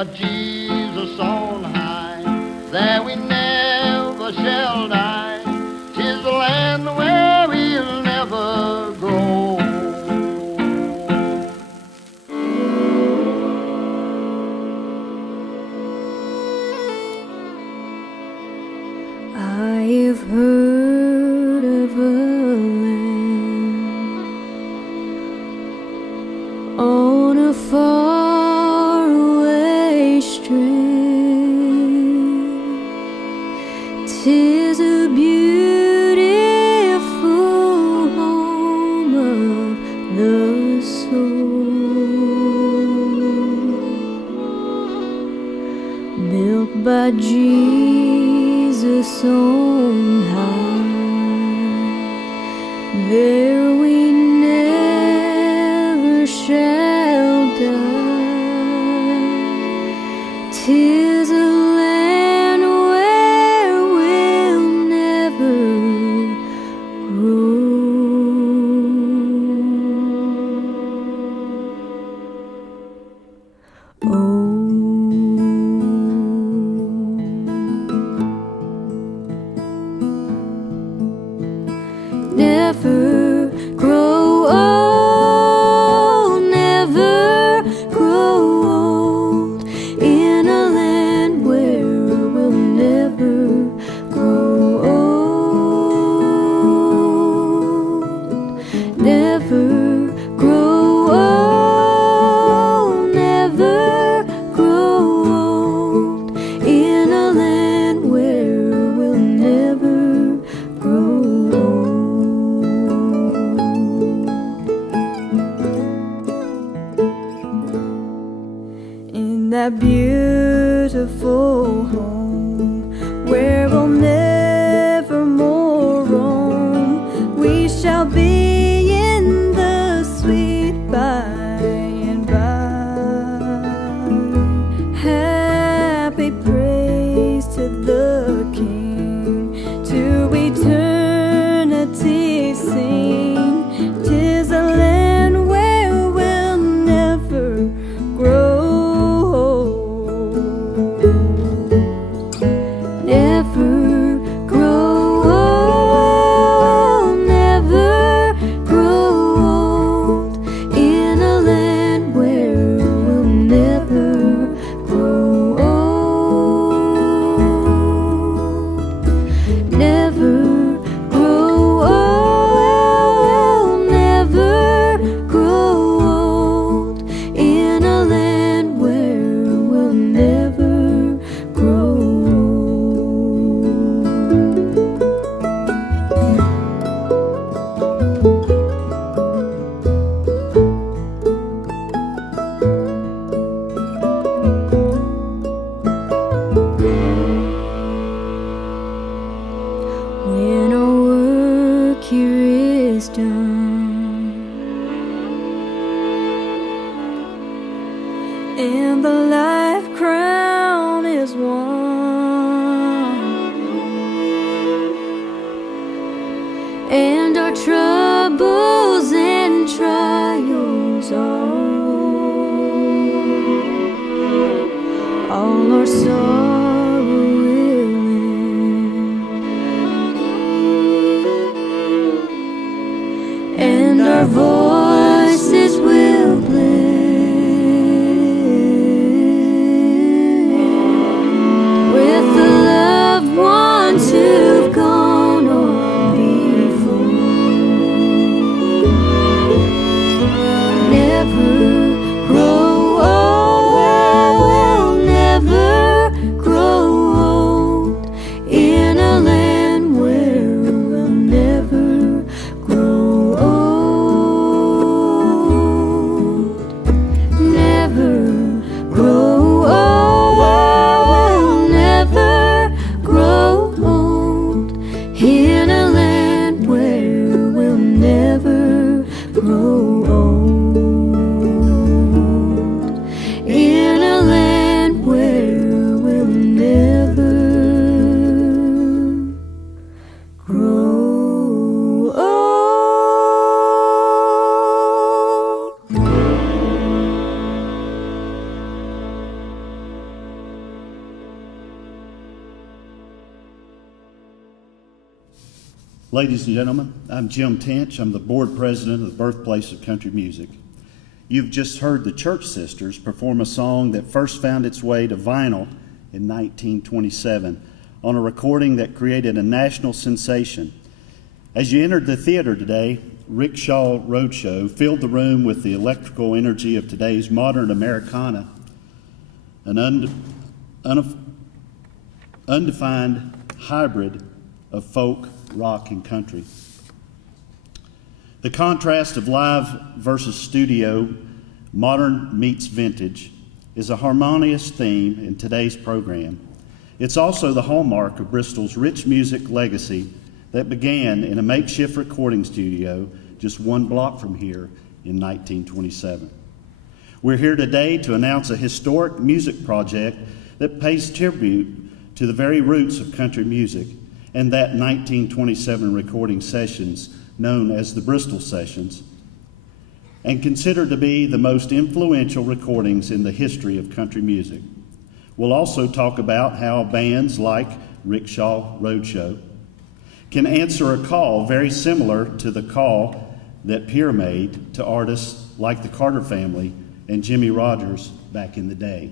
but Jesus on high. There we never shall die. 'Tis the land where we'll never grow. I've heard of a land on a faraway stream. 'Tis a beautiful home of the soul, built by Jesus on high. There we never shall die. 'Tis a land where we'll never grow. Never grow old, never grow old, in a land where we'll never grow old. Never grow old, never grow old, in a land where we'll never grow old. That beautiful home where we'll never more roam, we shall be in the sweet by and by. Happy praise to the King, to eternity sing. 'Tis a land where we'll never grow. Never grow old, never grow old, in a land where we'll never grow old. Never grow old, never grow old, in a land where we'll never grow old. When our work here is done and the life crown is won, and our troubles and trials are all our sorrow will end, and our voices will blend. Ladies and gentlemen, I'm Jim Tench. I'm the board president of the Birthplace of Country Music. You've just heard the Church Sisters perform a song that first found its way to vinyl in 1927 on a recording that created a national sensation. As you entered the theater today, Rickshaw Roadshow filled the room with the electrical energy of today's modern Americana, an undefined hybrid of folk, rock, and country. The contrast of live versus studio, modern meets vintage, is a harmonious theme in today's program. It's also the hallmark of Bristol's rich music legacy that began in a makeshift recording studio just one block from here in 1927. We're here today to announce a historic music project that pays tribute to the very roots of country music and that 1927 recording sessions known as the Bristol Sessions, and considered to be the most influential recordings in the history of country music. We'll also talk about how bands like Rickshaw Roadshow can answer a call very similar to the call that Pierre made to artists like the Carter Family and Jimmy Rogers back in the day.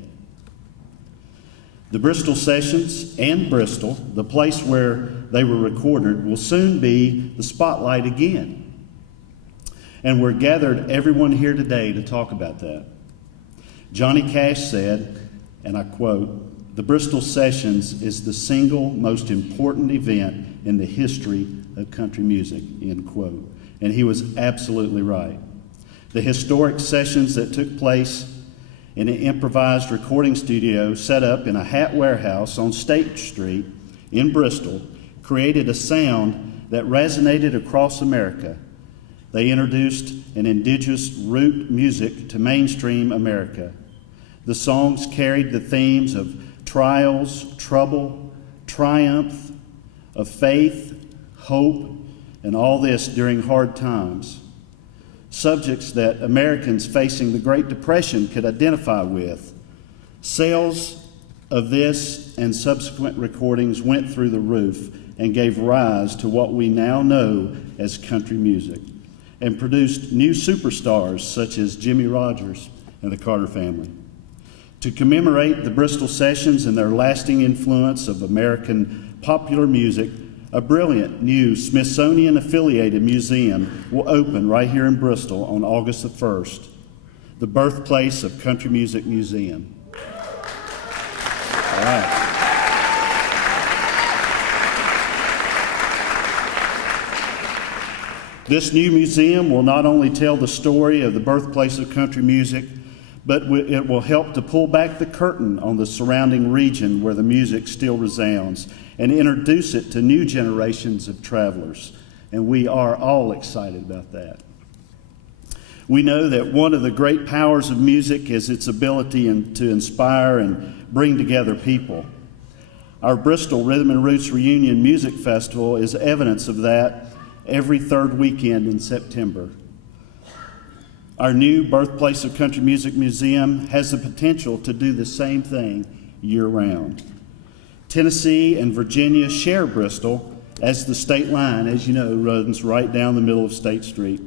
The Bristol Sessions and Bristol, the place where they were recorded, will soon be the spotlight again. And we're gathered everyone here today to talk about that. Johnny Cash said, and I quote, "The Bristol Sessions is the single most important event in the history of country music," end quote. And he was absolutely right. The historic sessions that took place in an improvised recording studio set up in a hat warehouse on State Street in Bristol created a sound that resonated across America. They introduced an indigenous root music to mainstream America. The songs carried the themes of trials, trouble, triumph, of faith, hope, and all this during hard times. Subjects that Americans facing the Great Depression could identify with. Sales of this and subsequent recordings went through the roof and gave rise to what we now know as country music, and produced new superstars such as Jimmy Rogers and the Carter Family. To commemorate the Bristol Sessions and their lasting influence of American popular music, a brilliant new Smithsonian-affiliated museum will open right here in Bristol on August the 1st, the Birthplace of Country Music Museum. All right. This new museum will not only tell the story of the birthplace of country music, but it will help to pull back the curtain on the surrounding region where the music still resounds and introduce it to new generations of travelers. And we are all excited about that. We know that one of the great powers of music is its ability to inspire and bring together people. Our Bristol Rhythm and Roots Reunion Music Festival is evidence of that every third weekend in September. Our new Birthplace of Country Music Museum has the potential to do the same thing year-round. Tennessee and Virginia share Bristol as the state line, as you know, runs right down the middle of State Street.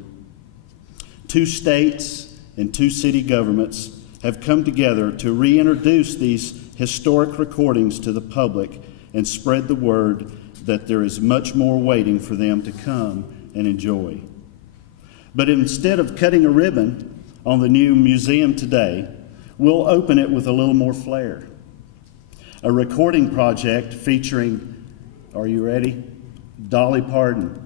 Two states and two city governments have come together to reintroduce these historic recordings to the public and spread the word that there is much more waiting for them to come and enjoy. But instead of cutting a ribbon on the new museum today, we'll open it with a little more flair. A recording project featuring, are you ready? Dolly Parton,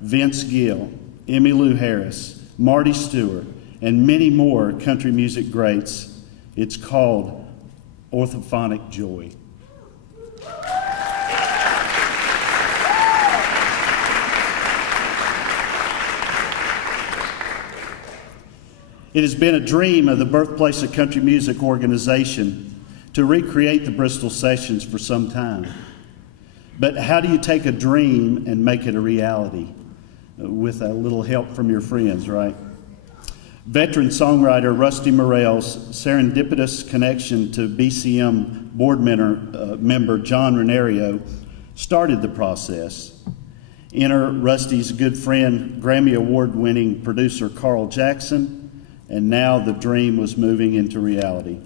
Vince Gill, Emmylou Harris, Marty Stewart, and many more country music greats. It's called Orthaphonic Joy. It has been a dream of the Birthplace of Country Music organization to recreate the Bristol Sessions for some time. But how do you take a dream and make it a reality? With a little help from your friends, right? Veteran songwriter Rusty Morell's serendipitous connection to BCM board member John Renario started the process. Enter Rusty's good friend, Grammy Award-winning producer Carl Jackson, and now the dream was moving into reality.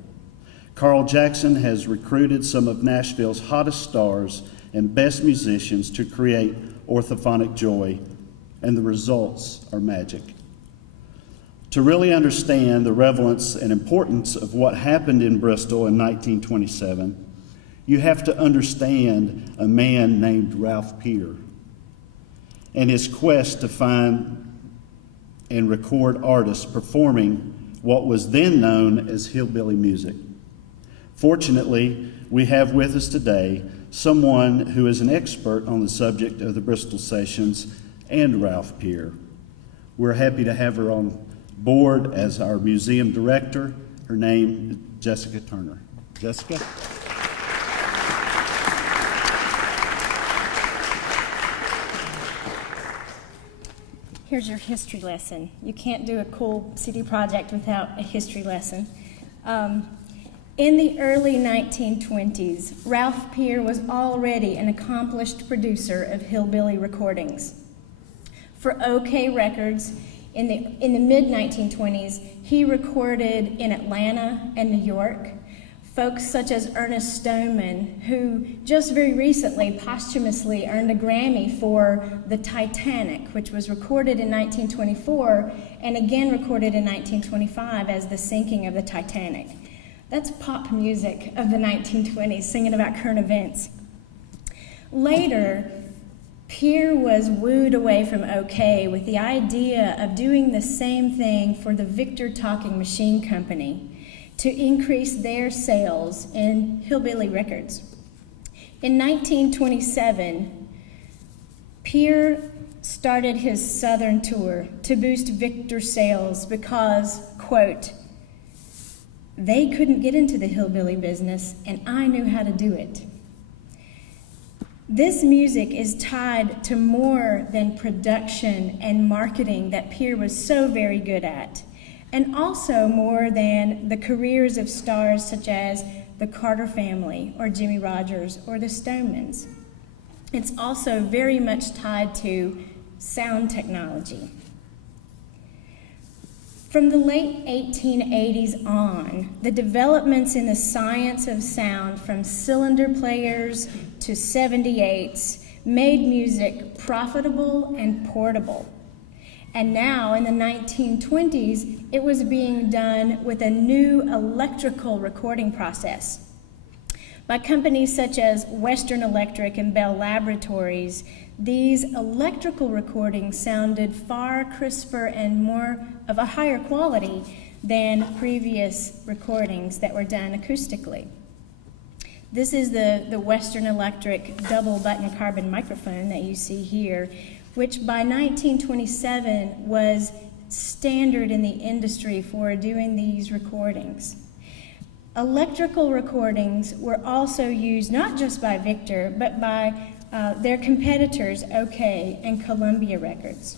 Carl Jackson has recruited some of Nashville's hottest stars and best musicians to create Orthaphonic Joy, and the results are magic. To really understand the relevance and importance of what happened in Bristol in 1927, you have to understand a man named Ralph Peer and his quest to find and record artists performing what was then known as hillbilly music. Fortunately, we have with us today someone who is an expert on the subject of the Bristol Sessions and Ralph Peer. We're happy to have her on board as our museum director. Her name is Jessica Turner. Jessica? Here's your history lesson. You can't do a cool city project without a history lesson. In the early 1920s, Ralph Peer was already an accomplished producer of hillbilly recordings. For OK Records, in the mid-1920s, he recorded in Atlanta and New York folks such as Ernest Stoneman, who just very recently posthumously earned a Grammy for The Titanic, which was recorded in 1924 and again recorded in 1925 as The Sinking of the Titanic. That's pop music of the 1920s, singing about current events. Later, Peer was wooed away from OK with the idea of doing the same thing for the Victor Talking Machine Company to increase their sales in hillbilly records. In 1927, Peer started his Southern tour to boost Victor sales because, quote, "They couldn't get into the hillbilly business, and I knew how to do it." This music is tied to more than production and marketing that Peer was so very good at, and also more than the careers of stars such as the Carter family or Jimmy Rogers or the Stonemans. It's also very much tied to sound technology. From the late 1880s on, the developments in the science of sound, from cylinder players to 78s, made music profitable and portable. And now, in the 1920s, it was being done with a new electrical recording process. By companies such as Western Electric and Bell Laboratories, these electrical recordings sounded far crisper and more of a higher quality than previous recordings that were done acoustically. This is the Western Electric double button carbon microphone that you see here, which by 1927 was standard in the industry for doing these recordings. Electrical recordings were also used not just by Victor, but by their competitors, OK and Columbia Records.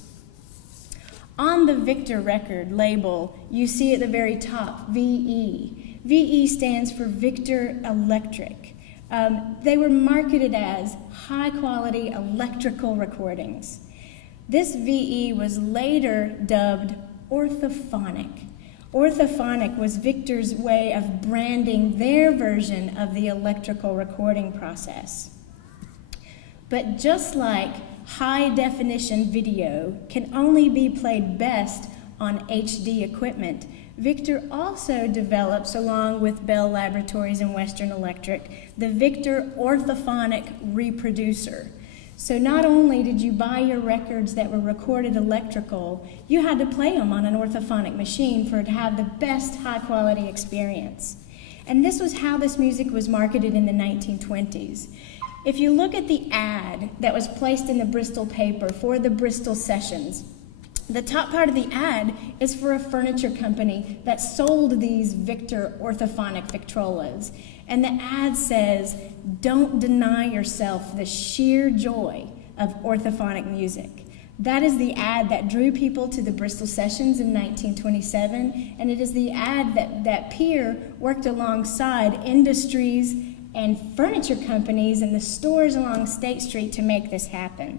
On the Victor record label, you see at the very top, VE. VE stands for Victor Electric. They were marketed as high-quality electrical recordings. This VE was later dubbed Orthaphonic. Orthaphonic was Victor's way of branding their version of the electrical recording process. But just like high-definition video can only be played best on HD equipment, Victor also develops, along with Bell Laboratories and Western Electric, the Victor Orthaphonic Reproducer. So not only did you buy your records that were recorded electrical, you had to play them on an orthophonic machine for it to have the best high-quality experience. And this was how this music was marketed in the 1920s. If you look at the ad that was placed in the Bristol paper for the Bristol Sessions, the top part of the ad is for a furniture company that sold these Victor orthophonic Victrolas. And the ad says, "Don't deny yourself the sheer joy of orthophonic music." That is the ad that drew people to the Bristol Sessions in 1927, and it is the ad that Peer worked alongside industries and furniture companies and the stores along State Street to make this happen.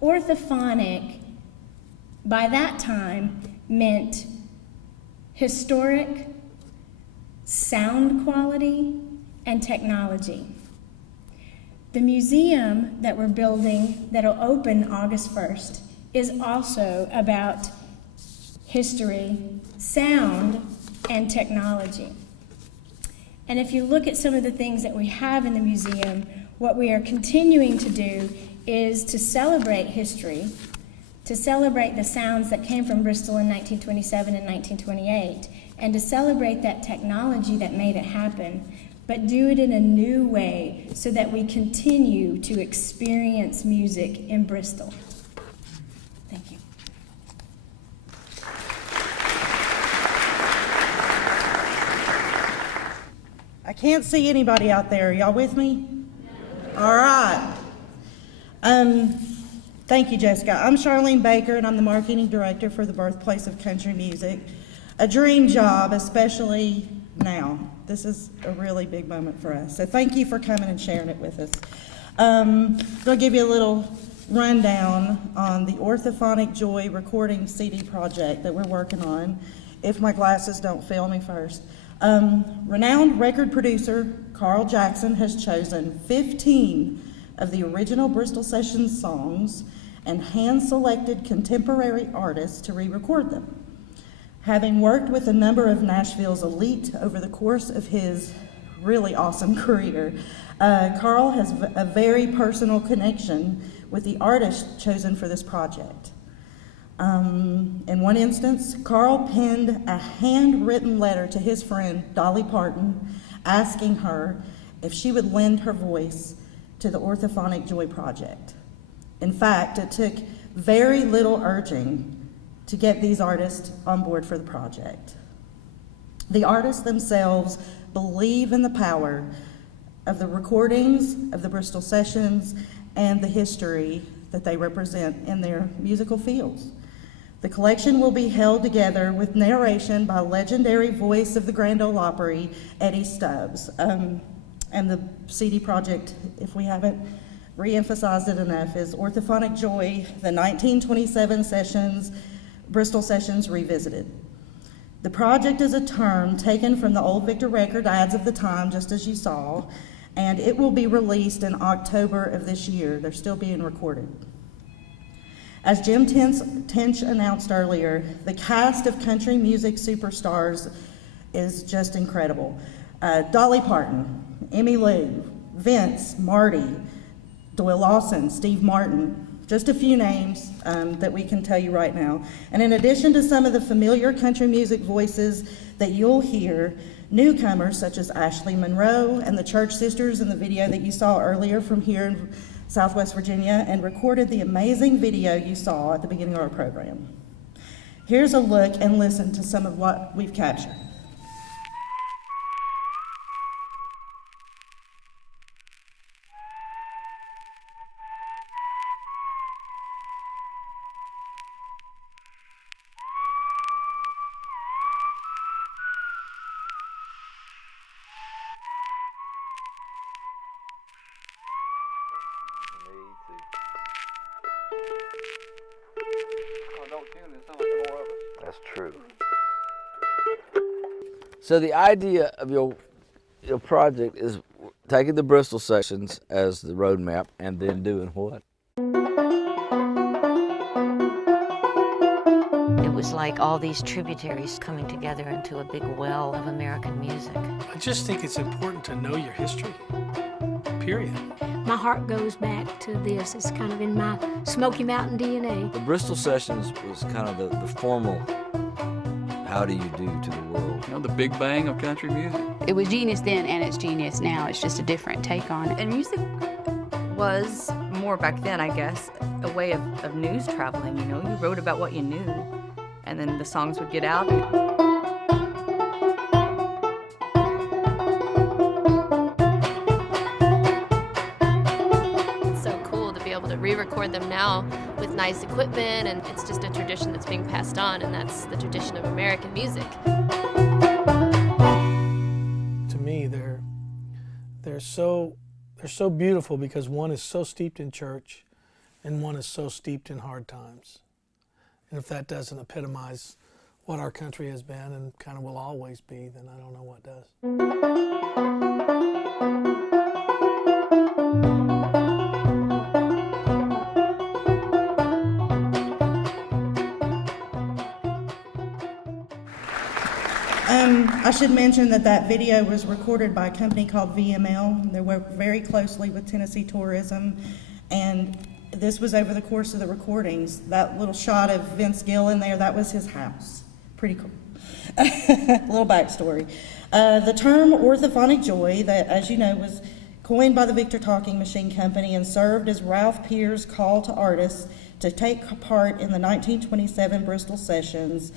Orthaphonic, by that time, meant historic, sound quality, and technology. The museum that we're building, that'll open August 1st, is also about history, sound, and technology. And if you look at some of the things that we have in the museum, what we are continuing to do is to celebrate history, to celebrate the sounds that came from Bristol in 1927 and 1928, and to celebrate that technology that made it happen, but do it in a new way so that we continue to experience music in Bristol. Thank you. I can't see anybody out there. Y'all with me? All right. Thank you, Jessica. I'm Charlene Baker, and I'm the marketing director for the Birthplace of Country Music. A dream job, especially now. This is a really big moment for us. So thank you for coming and sharing it with us. I'll give you a little rundown on the Orthaphonic Joy recording CD project that we're working on, if my glasses don't fail me first. Renowned record producer Carl Jackson has chosen 15 of the original Bristol Sessions songs and hand-selected contemporary artists to re-record them. Having worked with a number of Nashville's elite over the course of his really awesome career, Carl has a very personal connection with the artist chosen for this project. In one instance, Carl penned a handwritten letter to his friend, Dolly Parton, asking her if she would lend her voice to the Orthaphonic Joy project. In fact, it took very little urging to get these artists on board for the project. The artists themselves believe in the power of the recordings of the Bristol Sessions and the history that they represent in their musical fields. The collection will be held together with narration by legendary voice of the Grand Ole Opry, Eddie Stubbs. And the CD project, if we haven't re-emphasized it enough, is Orthaphonic Joy, the 1927 Sessions, Bristol Sessions Revisited. The project is a term taken from the old Victor record ads of the time, just as you saw, and it will be released in October of this year. They're still being recorded. As Jim Tench announced earlier, the cast of country music superstars is just incredible. Dolly Parton, Emmy Lou, Vince, Marty, Doyle Lawson, Steve Martin, just a few names that we can tell you right now. And in addition to some of the familiar country music voices that you'll hear, newcomers such as Ashley Monroe and the Church Sisters in the video that you saw earlier from here in Southwest Virginia and recorded the amazing video you saw at the beginning of our program. Here's a look and listen to some of what we've captured. That's true. So the idea of your project is taking the Bristol Sessions as the roadmap and then doing what? It was like all these tributaries coming together into a big well of American music. I just think it's important to know your history, period. My heart goes back to this. It's kind of in my Smoky Mountain DNA. The Bristol Sessions was kind of the formal how do you do to the world. You know, the big bang of country music. It was genius then and it's genius now. It's just a different take on it. And music was more back then, I guess, a way of news traveling, you know. You wrote about what you knew and then the songs would get out. Re-record them now with nice equipment, and it's just a tradition that's being passed on, and that's the tradition of American music. To me, they're so beautiful because one is so steeped in church and one is so steeped in hard times. And if that doesn't epitomize what our country has been and kind of will always be, then I don't know what does. I should mention that video was recorded by a company called VML. They work very closely with Tennessee Tourism, and this was over the course of the recordings. That little shot of Vince Gill in there, that was his house. Pretty cool. Little backstory. The term Orthaphonic Joy, that, as you know, was coined by the Victor Talking Machine Company and served as Ralph Peer's call to artists to take part in the 1927 Bristol sessions.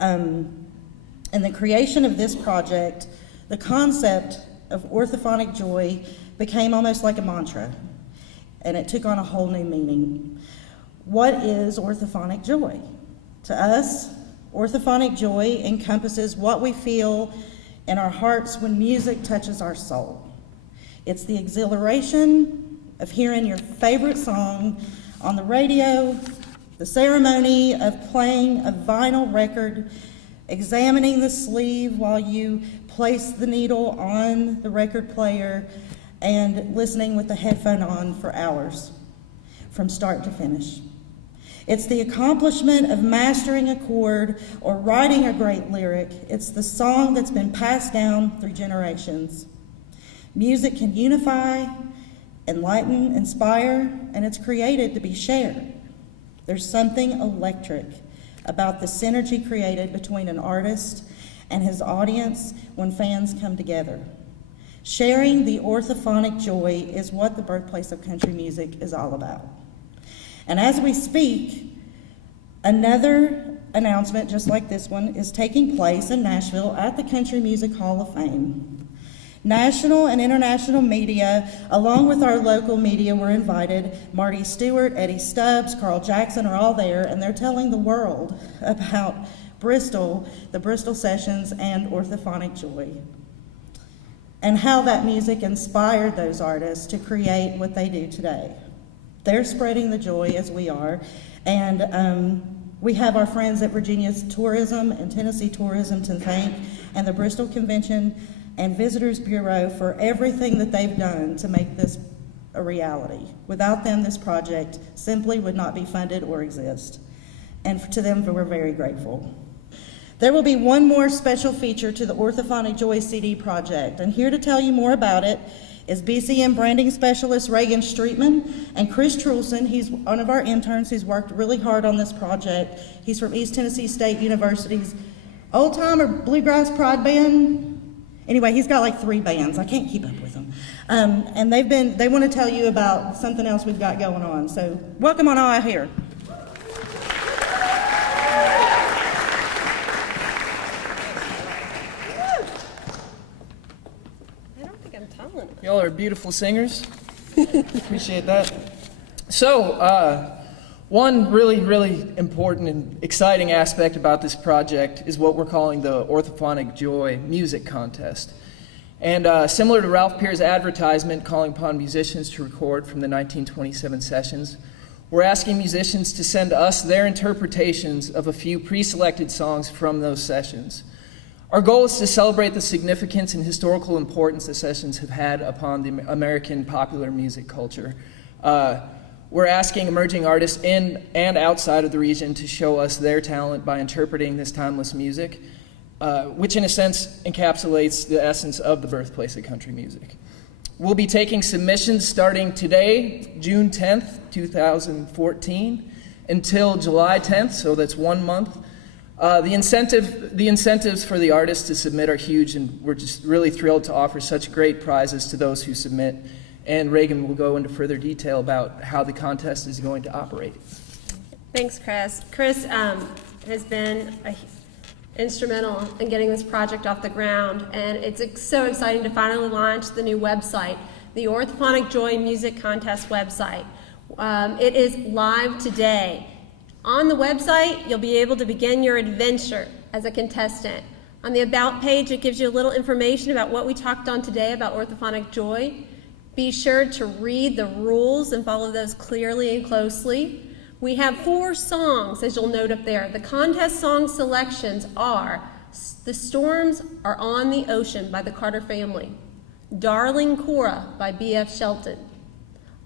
In the creation of this project, the concept of orthophonic joy became almost like a mantra, and it took on a whole new meaning. What is orthophonic joy? To us, orthophonic joy encompasses what we feel in our hearts when music touches our soul. It's the exhilaration of hearing your favorite song on the radio, the ceremony of playing a vinyl record, examining the sleeve while you place the needle on the record player, and listening with the headphone on for hours, from start to finish. It's the accomplishment of mastering a chord or writing a great lyric. It's the song that's been passed down through generations. Music can unify, enlighten, inspire, and it's created to be shared. There's something electric about the synergy created between an artist and his audience when fans come together. Sharing the orthophonic joy is what the birthplace of country music is all about. And as we speak, another announcement just like this one is taking place in Nashville at the Country Music Hall of Fame. National and international media, along with our local media, were invited. Marty Stewart, Eddie Stubbs, Carl Jackson are all there, and they're telling the world about Bristol, the Bristol Sessions, and Orthophonic Joy, and how that music inspired those artists to create what they do today. They're spreading the joy as we are, and we have our friends at Virginia's Tourism and Tennessee Tourism to thank, and the Bristol Convention and Visitors Bureau for everything that they've done to make this a reality. Without them, this project simply would not be funded or exist. And to them, we're very grateful. There will be one more special feature to the Orthophonic Joy CD project, and here to tell you more about it is BCM branding specialist Reagan Streetman and Chris Trulson. He's one of our interns who's worked really hard on this project. He's from East Tennessee State University's Old Time or Bluegrass Pride Band. Anyway, he's got like 3 bands. I can't keep up with them. And they want to tell you about something else we've got going on. So welcome on all here. I don't think I'm tall enough. Y'all are beautiful singers. Appreciate that. So, one really important and exciting aspect about this project is what we're calling the Orthophonic Joy Music Contest. And similar to Ralph Peer's advertisement calling upon musicians to record from the 1927 sessions, we're asking musicians to send us their interpretations of a few pre-selected songs from those sessions. Our goal is to celebrate the significance and historical importance the sessions have had upon the American popular music culture. We're asking emerging artists in and outside of the region to show us their talent by interpreting this timeless music, which in a sense encapsulates the essence of the birthplace of country music. We'll be taking submissions starting today, June 10th, 2014, until July 10th, so that's 1 month. The incentives for the artists to submit are huge, and we're just really thrilled to offer such great prizes to those who submit. And Reagan will go into further detail about how the contest is going to operate. Thanks, Chris. Chris has been instrumental in getting this project off the ground, and it's so exciting to finally launch the new website, the Orthophonic Joy Music Contest website. It is live today. On the website, you'll be able to begin your adventure as a contestant. On the About page, it gives you a little information about what we talked on today about Orthophonic Joy. Be sure to read the rules and follow those clearly and closely. We have 4 songs, as you'll note up there. The contest song selections are The Storms Are on the Ocean by the Carter Family, Darling Cora by B.F. Shelton,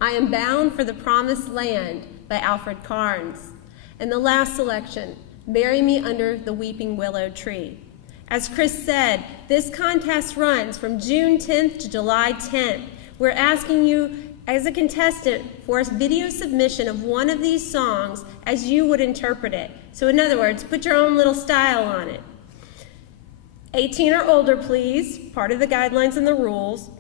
I Am Bound for the Promised Land by Alfred Carnes, and the last selection, Bury Me Under the Weeping Willow Tree. As Chris said, this contest runs from June 10th to July 10th. We're asking you, as a contestant, for a video submission of one of these songs as you would interpret it. So in other words, put your own little style on it. 18 or older, please, part of the guidelines and the rules.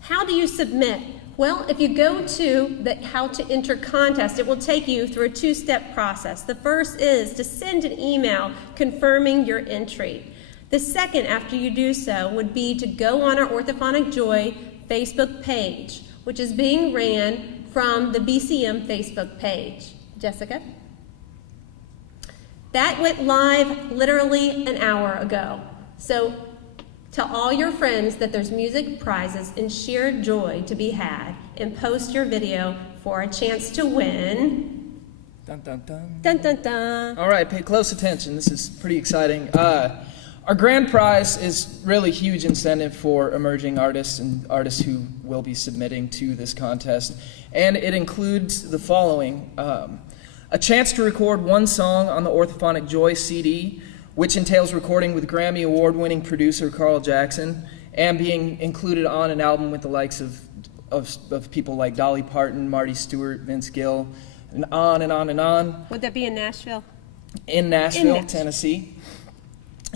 How do you submit? Well, if you go to the How to Enter contest, it will take you through a 2-step process. The first is to send an email confirming your entry. The second, after you do so, would be to go on our Orthaphonic Joy Facebook page, which is being ran from the BCM Facebook page. Jessica? That went live literally an hour ago. So tell all your friends that there's music prizes and sheer joy to be had, and post your video for a chance to win. Dun, dun, dun. Dun, dun, dun. All right, pay close attention. This is pretty exciting. Our grand prize is really huge incentive for emerging artists and artists who will be submitting to this contest. And it includes the following. A chance to record one song on the Orthaphonic Joy CD, which entails recording with Grammy Award-winning producer Carl Jackson and being included on an album with the likes of people like Dolly Parton, Marty Stewart, Vince Gill, and on and on and on. Would that be in Nashville? In Nashville, Tennessee.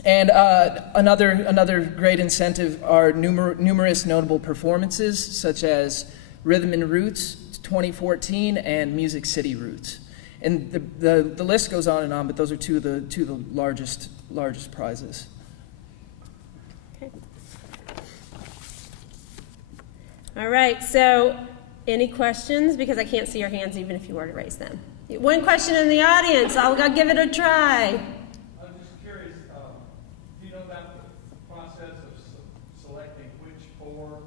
And another great incentive are numerous notable performances, such as Rhythm and Roots 2014 and Music City Roots. And the list goes on and on, but those are two of the largest prizes. Okay. All right, so any questions? Because I can't see your hands even if you were to raise them. One question in the audience. I'll give it a try. I'm just curious, do you know about the process of selecting which 4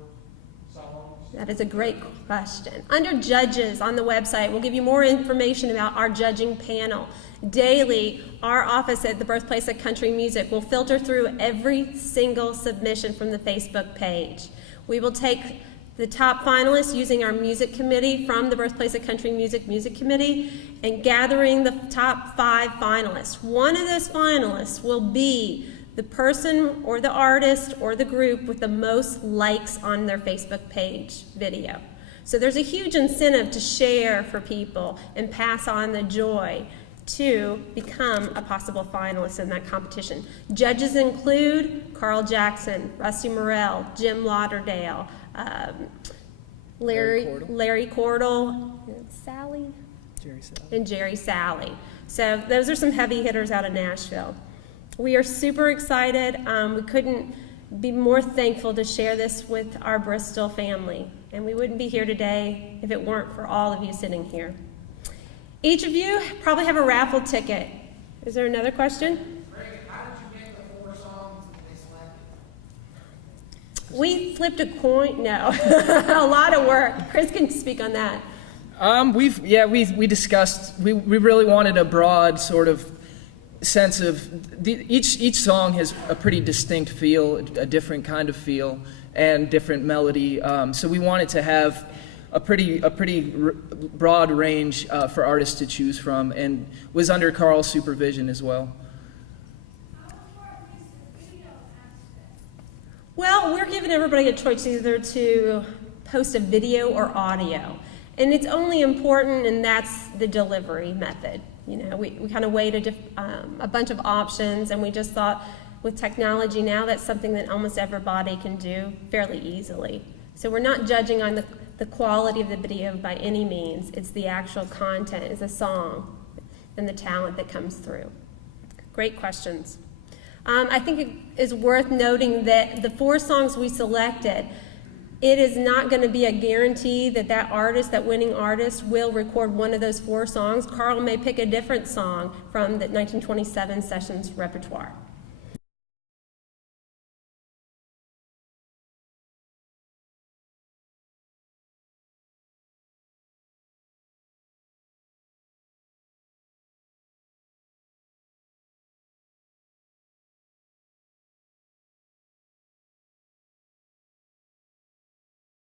songs? That is a great question. Under Judges on the website, we'll give you more information about our judging panel. Daily, our office at the Birthplace of Country Music will filter through every single submission from the Facebook page. We will take the top finalists using our music committee from the Birthplace of Country Music Committee and gathering the top 5 finalists. One of those finalists will be the person or the artist or the group with the most likes on their Facebook page video. So there's a huge incentive to share for people and pass on the joy to become a possible finalist in that competition. Judges include Carl Jackson, Rusty Morell, Jim Lauderdale, Larry Cordell, Jerry Salley. So those are some heavy hitters out of Nashville. We are super excited. We couldn't be more thankful to share this with our Bristol family. And we wouldn't be here today if it weren't for all of you sitting here. Each of you probably have a raffle ticket. Is there another question? Reagan, how did you get the 4 songs that they selected? We flipped a coin. No, a lot of work. Chris can speak on that. We discussed. We really wanted a broad sort of sense of each song has a pretty distinct feel, a different kind of feel, and different melody. So we wanted to have a pretty broad range for artists to choose from, and was under Carl's supervision as well. Well, we're giving everybody a choice either to post a video or audio. And it's only important, and that's the delivery method. You know, we kind of weighed a bunch of options, and we just thought with technology now, that's something that almost everybody can do fairly easily. So we're not judging on the quality of the video by any means. It's the actual content, it's the song, and the talent that comes through. Great questions. I think it is worth noting that the 4 songs we selected, it is not going to be a guarantee that that winning artist will record one of those 4 songs. Carl may pick a different song from the 1927 Sessions repertoire.